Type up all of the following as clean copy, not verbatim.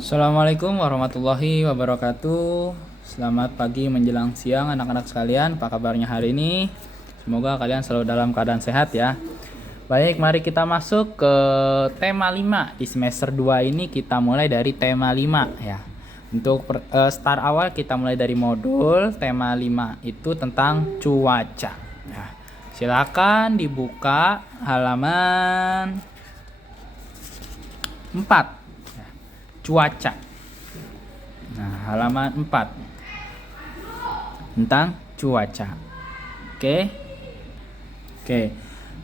Assalamualaikum warahmatullahi wabarakatuh. Selamat pagi menjelang siang anak-anak sekalian. Apa kabarnya hari ini? Semoga kalian selalu dalam keadaan sehat ya. Baik, mari kita masuk ke tema 5. Di semester 2 ini kita mulai dari tema 5 ya. Untuk start awal kita mulai dari modul tema 5 itu tentang cuaca. Ya. Silakan dibuka halaman 4. Cuaca. Nah, halaman 4 tentang cuaca. Oke. Oke.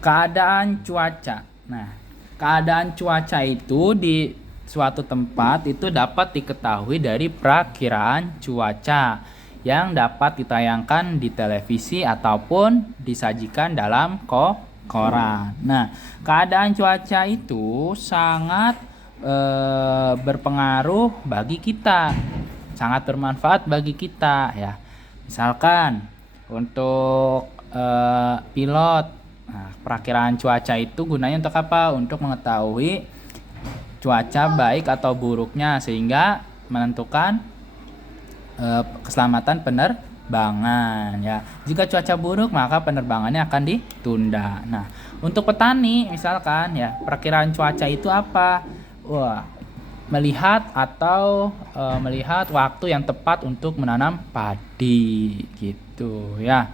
Keadaan cuaca. Nah, keadaan cuaca itu di suatu tempat itu dapat diketahui dari perakiraan cuaca yang dapat ditayangkan di televisi ataupun disajikan dalam koran. Nah, keadaan cuaca itu sangat berpengaruh bagi kita, sangat bermanfaat bagi kita ya. Misalkan untuk pilot, nah, perakiraan cuaca itu gunanya untuk apa? Untuk mengetahui cuaca baik atau buruknya sehingga menentukan keselamatan penerbangan ya. Jika cuaca buruk maka penerbangannya akan ditunda. Nah, untuk petani misalkan ya, perakiraan cuaca itu apa? Melihat melihat waktu yang tepat untuk menanam padi gitu ya.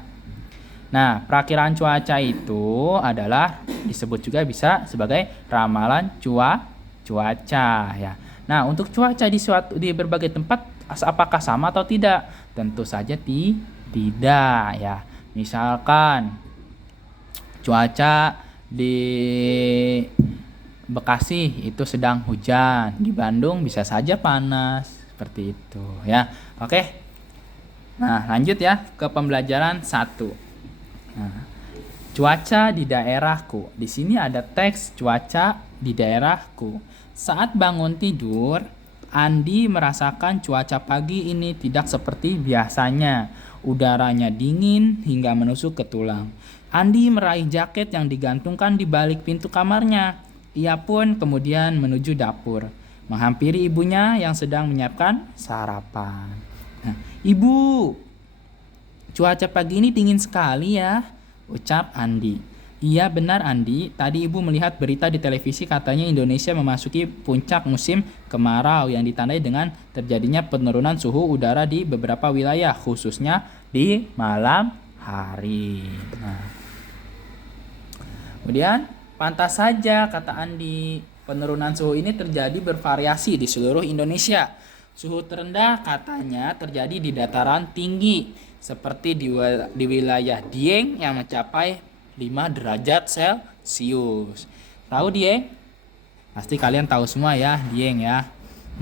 Nah, perakiraan cuaca itu adalah disebut juga bisa sebagai ramalan cuaca ya. Nah, untuk cuaca di berbagai tempat apakah sama atau tidak? Tentu saja tidak ya. Misalkan cuaca di Bekasi itu sedang hujan, di Bandung bisa saja panas, seperti itu ya. Oke. Nah, lanjut ya ke pembelajaran 1. Nah, cuaca di daerahku. Di sini ada teks cuaca di daerahku. Saat bangun tidur, Andi merasakan cuaca pagi ini tidak seperti biasanya. Udaranya dingin hingga menusuk ke tulang. Andi meraih jaket yang digantungkan di balik pintu kamarnya. Ia pun kemudian menuju dapur, menghampiri ibunya yang sedang menyiapkan sarapan. Nah, Ibu, cuaca pagi ini dingin sekali ya, ucap Andi. Iya benar Andi, tadi ibu melihat berita di televisi katanya Indonesia memasuki puncak musim kemarau yang ditandai dengan terjadinya penurunan suhu udara di beberapa wilayah, khususnya di malam hari. Nah, kemudian pantas saja, kata Andi. Penurunan suhu ini terjadi bervariasi di seluruh Indonesia. Suhu terendah katanya terjadi di dataran tinggi, seperti di wilayah Dieng yang mencapai 5 derajat Celcius. Tahu Dieng? Pasti kalian tahu semua ya, Dieng ya.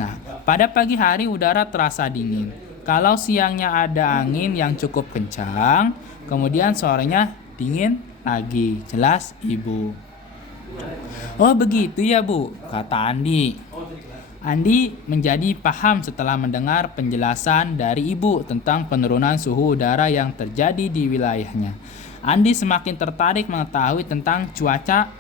Nah, pada pagi hari udara terasa dingin. Kalau siangnya ada angin yang cukup kencang, kemudian sorenya dingin lagi. Jelas, Ibu? Oh begitu ya Bu, kata Andi. Andi menjadi paham setelah mendengar penjelasan dari ibu tentang penurunan suhu udara yang terjadi di wilayahnya. Andi semakin tertarik mengetahui tentang cuaca,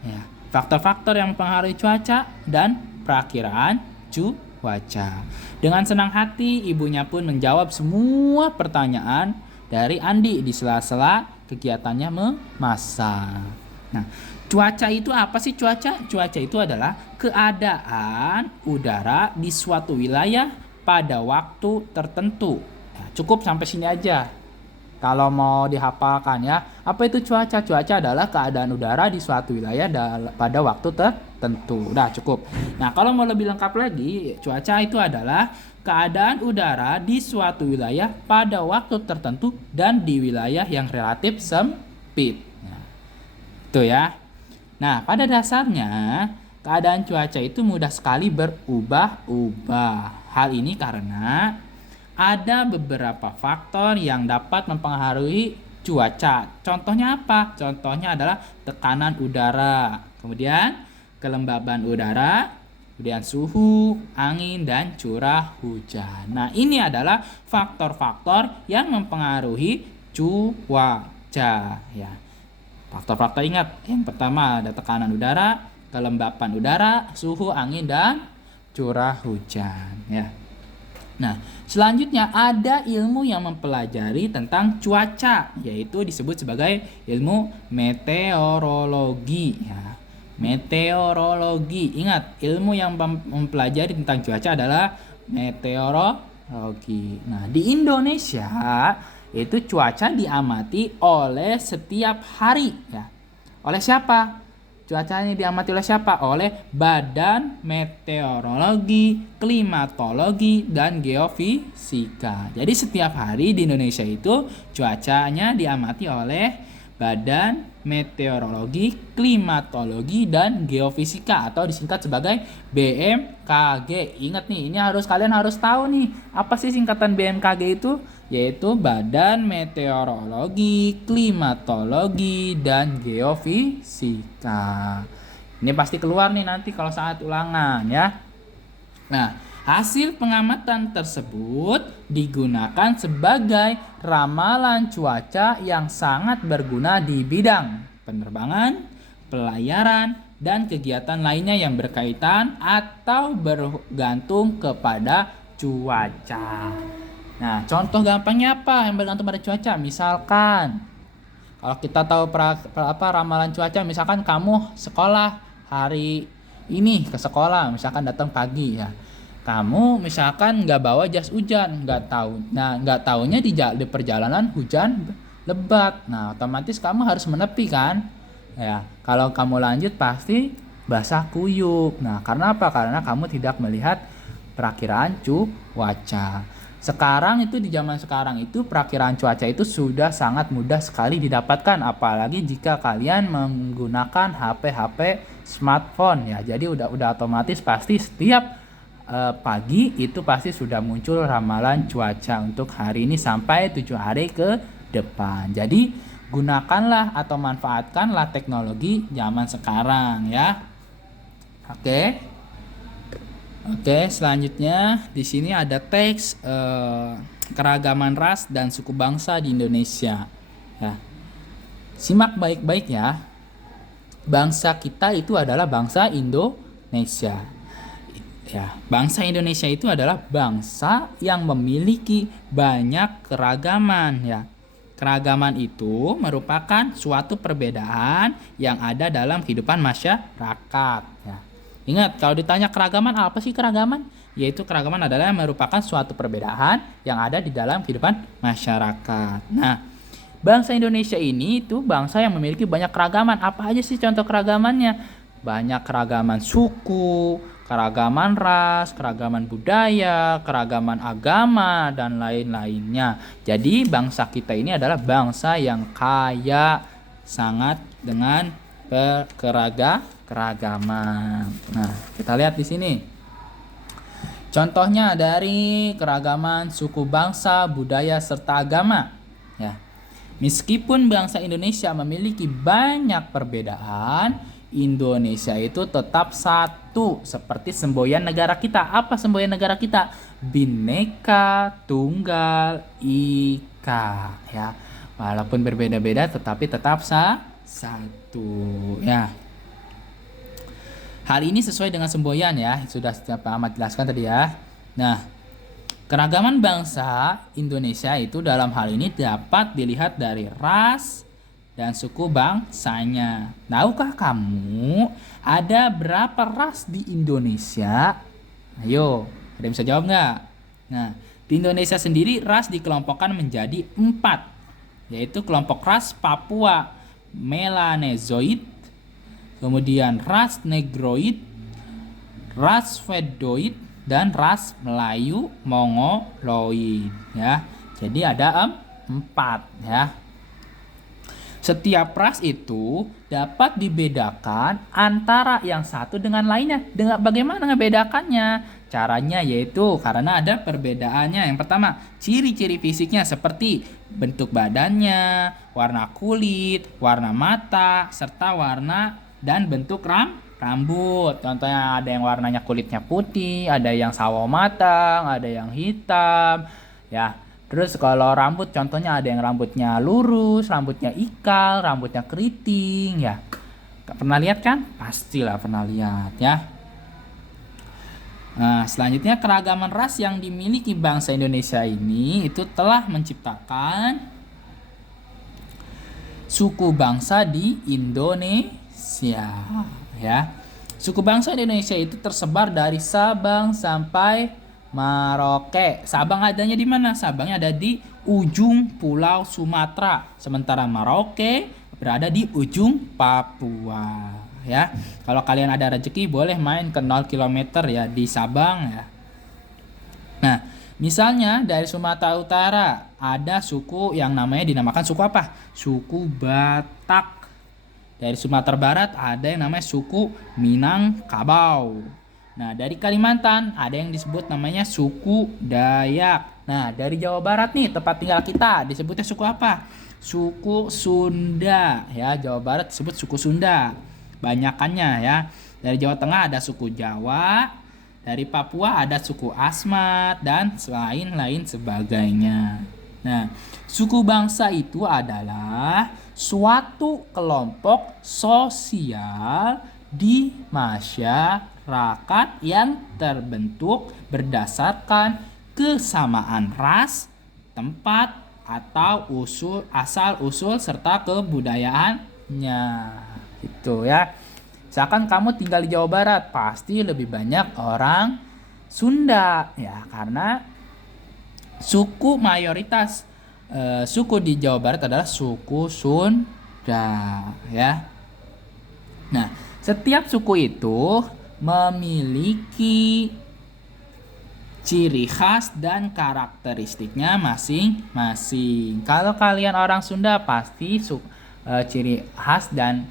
ya, faktor-faktor yang mempengaruhi cuaca dan perakiraan cuaca. Dengan senang hati, ibunya pun menjawab semua pertanyaan dari Andi di sela-sela kegiatannya memasak. Nah, cuaca itu apa sih cuaca? Cuaca itu adalah keadaan udara di suatu wilayah pada waktu tertentu. Nah, cukup sampai sini aja. Kalau mau dihafalkan ya, apa itu cuaca? Cuaca adalah keadaan udara di suatu wilayah pada waktu tertentu. Udah cukup. Nah, kalau mau lebih lengkap lagi, cuaca itu adalah keadaan udara di suatu wilayah pada waktu tertentu dan di wilayah yang relatif sempit. Nah, itu ya. Nah, pada dasarnya keadaan cuaca itu mudah sekali berubah-ubah. Hal ini karena ada beberapa faktor yang dapat mempengaruhi cuaca. Contohnya apa? Contohnya adalah tekanan udara, kemudian kelembaban udara, kemudian suhu, angin, dan curah hujan. Nah, ini adalah faktor-faktor yang mempengaruhi cuaca ya. Faktor-faktor ingat, yang pertama ada tekanan udara, kelembapan udara, suhu, angin, dan curah hujan ya. Nah, selanjutnya ada ilmu yang mempelajari tentang cuaca, yaitu disebut sebagai ilmu meteorologi ya. Meteorologi. Ingat, ilmu yang mempelajari tentang cuaca adalah meteorologi. Nah, di Indonesia itu cuaca diamati oleh setiap hari ya. Oleh siapa? Cuacanya diamati oleh siapa? Oleh Badan Meteorologi, Klimatologi, dan Geofisika. Jadi setiap hari di Indonesia itu cuacanya diamati oleh Badan Meteorologi, Klimatologi, dan Geofisika atau disingkat sebagai BMKG. Ingat nih, kalian harus tahu nih, apa sih singkatan BMKG itu? Yaitu Badan Meteorologi, Klimatologi, dan Geofisika. Ini pasti keluar nih nanti kalau saat ulangan ya. Nah, hasil pengamatan tersebut digunakan sebagai ramalan cuaca yang sangat berguna di bidang penerbangan, pelayaran, dan kegiatan lainnya yang berkaitan atau bergantung kepada cuaca. Nah, contoh gampangnya apa yang bergantung pada cuaca? Misalkan, kalau kita tahu ramalan cuaca, misalkan kamu sekolah hari ini ke sekolah, misalkan datang pagi ya. Kamu misalkan nggak bawa jas hujan, nggak taunya di perjalanan hujan lebat. Nah, otomatis kamu harus menepi kan? Ya, kalau kamu lanjut pasti basah kuyup. Nah, karena apa? Karena kamu tidak melihat perakiraan cuaca. Sekarang itu di zaman sekarang itu perakiraan cuaca itu sudah sangat mudah sekali didapatkan, apalagi jika kalian menggunakan HP smartphone ya. Jadi udah otomatis pasti setiap pagi itu pasti sudah muncul ramalan cuaca untuk hari ini sampai 7 hari ke depan. Jadi gunakanlah atau manfaatkanlah teknologi zaman sekarang ya. Oke, selanjutnya di sini ada teks keragaman ras dan suku bangsa di Indonesia. Ya. Simak baik-baik ya. Bangsa kita itu adalah bangsa Indonesia. Ya, bangsa Indonesia itu adalah bangsa yang memiliki banyak keragaman ya. Keragaman itu merupakan suatu perbedaan yang ada dalam kehidupan masyarakat ya. Ingat, kalau ditanya keragaman, apa sih keragaman? Yaitu keragaman adalah merupakan suatu perbedaan yang ada di dalam kehidupan masyarakat. Nah, bangsa Indonesia ini itu bangsa yang memiliki banyak keragaman. Apa aja sih contoh keragamannya? Banyak keragaman suku, keragaman ras, keragaman budaya, keragaman agama, dan lain-lainnya. Jadi bangsa kita ini adalah bangsa yang kaya sangat dengan keragaman. Nah, kita lihat di sini. Contohnya dari keragaman suku bangsa, budaya, serta agama. Ya. Meskipun bangsa Indonesia memiliki banyak perbedaan, Indonesia itu tetap satu, seperti semboyan negara kita. Apa semboyan negara kita? Bhinneka Tunggal Ika. Ya. Walaupun berbeda-beda, tetapi tetap satu. Ya. Hal ini sesuai dengan semboyan ya, sudah Pak Ahmad jelaskan tadi ya. Nah, keragaman bangsa Indonesia itu dalam hal ini dapat dilihat dari ras dan suku bangsanya. Tahukah kamu ada berapa ras di Indonesia? Ayo, ada yang bisa jawab nggak? Nah, di Indonesia sendiri ras dikelompokkan menjadi 4, yaitu kelompok ras Papua Melanezoid, kemudian ras Negroid, ras Swedoid, dan ras Melayu Mongoloid ya. Jadi ada 4 ya. Setiap ras itu dapat dibedakan antara yang satu dengan lainnya. Dengan bagaimana ngebedakannya? Caranya yaitu karena ada perbedaannya. Yang pertama, ciri-ciri fisiknya seperti bentuk badannya, warna kulit, warna mata, serta warna dan bentuk rambut. Contohnya ada yang warnanya kulitnya putih, ada yang sawo matang, ada yang hitam ya. Terus kalau rambut contohnya ada yang rambutnya lurus, rambutnya ikal, rambutnya keriting ya. Pernah lihat kan? Pastilah pernah lihat ya. Nah, selanjutnya keragaman ras yang dimiliki bangsa Indonesia ini itu telah menciptakan suku bangsa di Indonesia, ya. Suku bangsa di Indonesia itu tersebar dari Sabang sampai Merauke. Sabang adanya di mana? Sabangnya ada di ujung Pulau Sumatera, sementara Merauke berada di ujung Papua, ya. Kalau kalian ada rezeki boleh main ke 0 km ya di Sabang ya. Nah, misalnya dari Sumatera Utara ada suku yang namanya dinamakan suku apa? Suku Batak. Dari Sumatera Barat ada yang namanya suku Minangkabau. Nah, dari Kalimantan ada yang disebut namanya suku Dayak. Nah, dari Jawa Barat nih tempat tinggal kita disebutnya suku apa? Suku Sunda, ya. Jawa Barat disebut suku Sunda. Banyakannya ya. Dari Jawa Tengah ada suku Jawa, dari Papua ada suku Asmat dan lain-lain sebagainya. Nah, suku bangsa itu adalah suatu kelompok sosial di masyarakat yang terbentuk berdasarkan kesamaan ras, tempat, atau asal usul serta kebudayaannya. Gitu ya. Misalkan kamu tinggal di Jawa Barat, pasti lebih banyak orang Sunda ya, karena suku mayoritas suku di Jawa Barat adalah suku Sunda ya. Nah, setiap suku itu memiliki ciri khas dan karakteristiknya masing-masing. Kalau kalian orang Sunda pasti ciri khas dan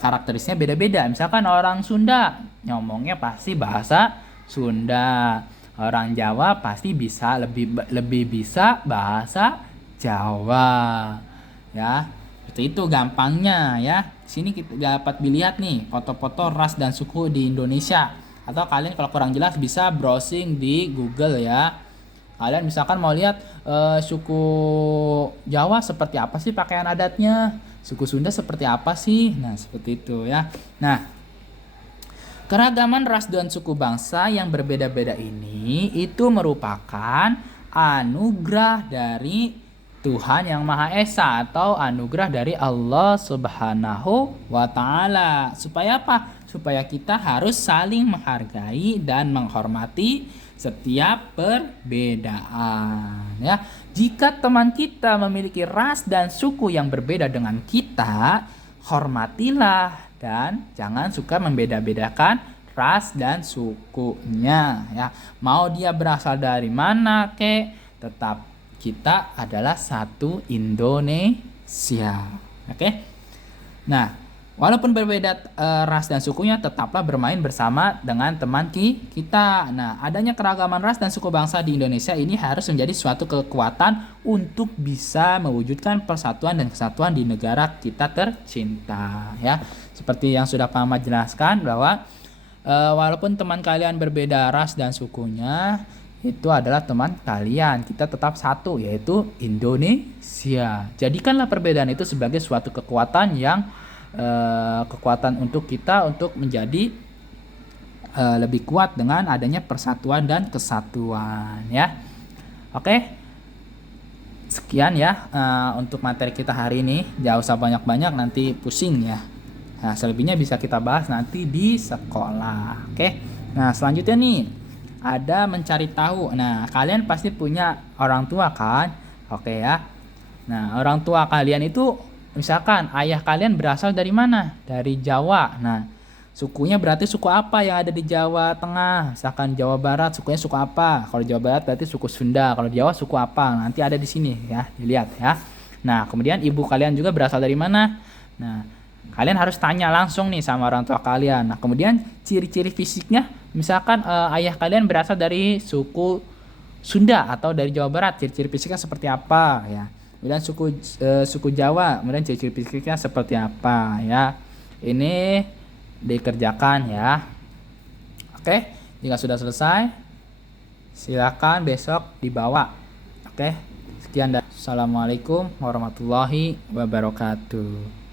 karakteristiknya beda-beda. Misalkan orang Sunda ngomongnya pasti bahasa Sunda. Orang Jawa pasti bisa lebih bisa bahasa Jawa. Ya. Seperti itu gampangnya ya. Sini kita dapat dilihat nih foto-foto ras dan suku di Indonesia. Atau kalian kalau kurang jelas bisa browsing di Google ya. Kalian misalkan mau lihat suku Jawa seperti apa sih pakaian adatnya, suku Sunda seperti apa sih. Nah, seperti itu ya. Nah, keragaman ras dan suku bangsa yang berbeda-beda ini itu merupakan anugerah dari Tuhan Yang Maha Esa atau anugerah dari Allah Subhanahu wa taala. Supaya apa? Supaya kita harus saling menghargai dan menghormati setiap perbedaan ya. Jika teman kita memiliki ras dan suku yang berbeda dengan kita, hormatilah dan jangan suka membeda-bedakan ras dan sukunya ya. Mau dia berasal dari mana tetap kita adalah satu Indonesia. Oke. Nah, walaupun berbeda ras dan sukunya, tetaplah bermain bersama dengan teman kita. Nah, adanya keragaman ras dan suku bangsa di Indonesia ini harus menjadi suatu kekuatan untuk bisa mewujudkan persatuan dan kesatuan di negara kita tercinta ya. Seperti yang sudah Pak Ahmad jelaskan bahwa walaupun teman kalian berbeda ras dan sukunya, itu adalah teman kalian. Kita tetap satu, yaitu Indonesia. Jadikanlah perbedaan itu sebagai suatu kekuatan yang kekuatan untuk kita untuk menjadi lebih kuat dengan adanya persatuan dan kesatuan ya. Oke. Sekian ya untuk materi kita hari ini. Jangan usah banyak-banyak nanti pusing ya. Nah, selebihnya bisa kita bahas nanti di sekolah. Oke. Nah, selanjutnya nih ada mencari tahu. Nah, kalian pasti punya orang tua kan? Oke ya. Nah, orang tua kalian itu misalkan ayah kalian berasal dari mana? Dari Jawa. Nah, sukunya berarti suku apa yang ada di Jawa Tengah? Misalkan Jawa Barat, sukunya suku apa? Kalau Jawa Barat berarti suku Sunda. Kalau Jawa suku apa? Nanti ada di sini ya, dilihat ya. Nah, kemudian ibu kalian juga berasal dari mana? Nah, kalian harus tanya langsung nih sama orang tua kalian. Nah, kemudian ciri-ciri fisiknya, misalkan ayah kalian berasal dari suku Sunda atau dari Jawa Barat, ciri-ciri fisiknya seperti apa ya. Kemudian suku Jawa, kemudian ciri-ciri fisiknya seperti apa ya. Ini dikerjakan ya. Oke, jika sudah selesai silakan besok dibawa. Oke, sekian dan assalamualaikum warahmatullahi wabarakatuh.